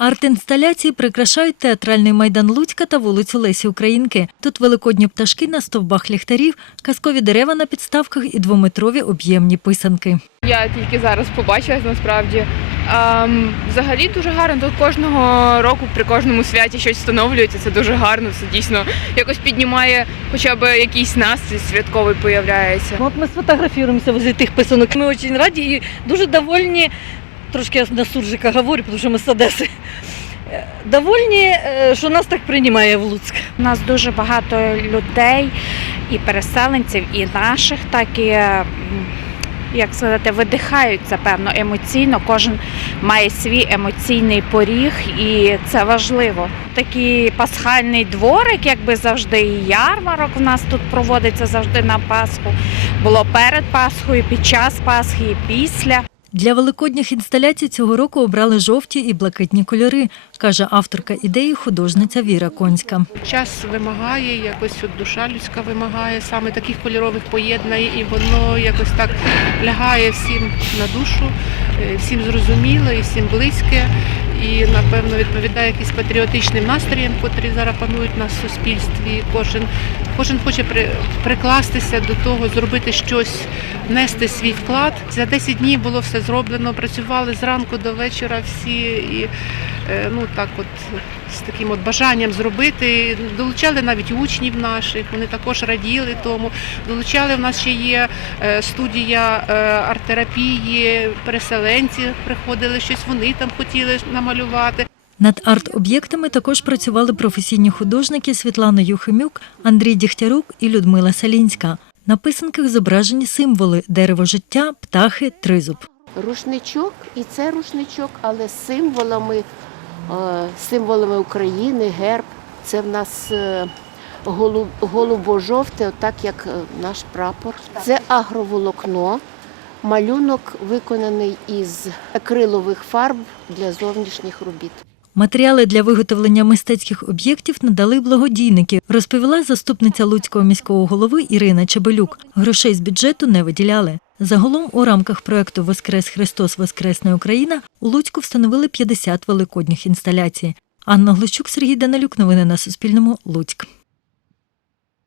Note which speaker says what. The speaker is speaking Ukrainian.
Speaker 1: Арт-інсталяції прикрашають театральний майдан Луцька та вулицю Лесі Українки. Тут великодні пташки на стовбах ліхтарів, казкові дерева на підставках і двометрові об'ємні писанки.
Speaker 2: Я тільки зараз побачила насправді. Ем, взагалі дуже гарно. Тут кожного року при кожному святі щось встановлюється. Це дуже гарно. Це дійсно якось піднімає хоча б якийсь настрій святковий появляється.
Speaker 3: От ми сфотографуємося возле тих писанок. Ми дуже раді і дуже довольні. Трошки я на суржика говорю, тому що ми з Одеси. Е, Довольні, е, що нас так приймає в Луцьк.
Speaker 4: У нас дуже багато людей, і переселенців, і наших, так і як сказати, видихаються певно емоційно. Кожен має свій емоційний поріг, і це важливо. Такий пасхальний дворик, якби завжди, і ярмарок в нас тут проводиться завжди на Пасху. Було перед Пасхою, під час Пасхи і після.
Speaker 1: Для великодніх інсталяцій цього року обрали жовті і блакитні кольори, каже авторка ідеї художниця Віра Конська.
Speaker 5: Час вимагає, якось от душа людська вимагає саме таких кольорових поєднань, і воно якось так лягає всім на душу, е, всім зрозуміло і всім близьке. І напевно відповідає якісь патріотичним настроям, котрі зараз панують на суспільстві. Кожен, кожен хоче при, прикластися до того, зробити щось, внести свій вклад. За 10 днів було все зроблено. Працювали зранку до вечора всі і е, ну так, от з таким от бажанням зробити. Долучали навіть учнів наших, вони також раділи тому. Долучали в нас ще є е, студія е, арт-терапії, переселенці приходили, щось вони там хотіли намалювати.
Speaker 1: Над арт-об'єктами також працювали професійні художники Світлана Юхимюк, Андрій Дігтярук і Людмила Салінська. На писанках зображені символи дерево життя, птахи, тризуб.
Speaker 6: рушничок, і це рушничок, але з символами, символами України, герб. Це в нас е, голубо-жовте, отак як е, наш прапор. Це агроволокно. Малюнок виконаний із акрилових фарб для зовнішніх робіт.
Speaker 1: Матеріали для виготовлення мистецьких об'єктів надали благодійники, розповіла заступниця Луцького міського голови Ірина Чебелюк. Грошей з бюджету не виділяли. Загалом у рамках проекту Воскрес Христос Воскресна Україна у Луцьку встановили 50 великодніх інсталяцій. Анна Глущук, Сергій Данилюк. Новини на Суспільному. Луцьк.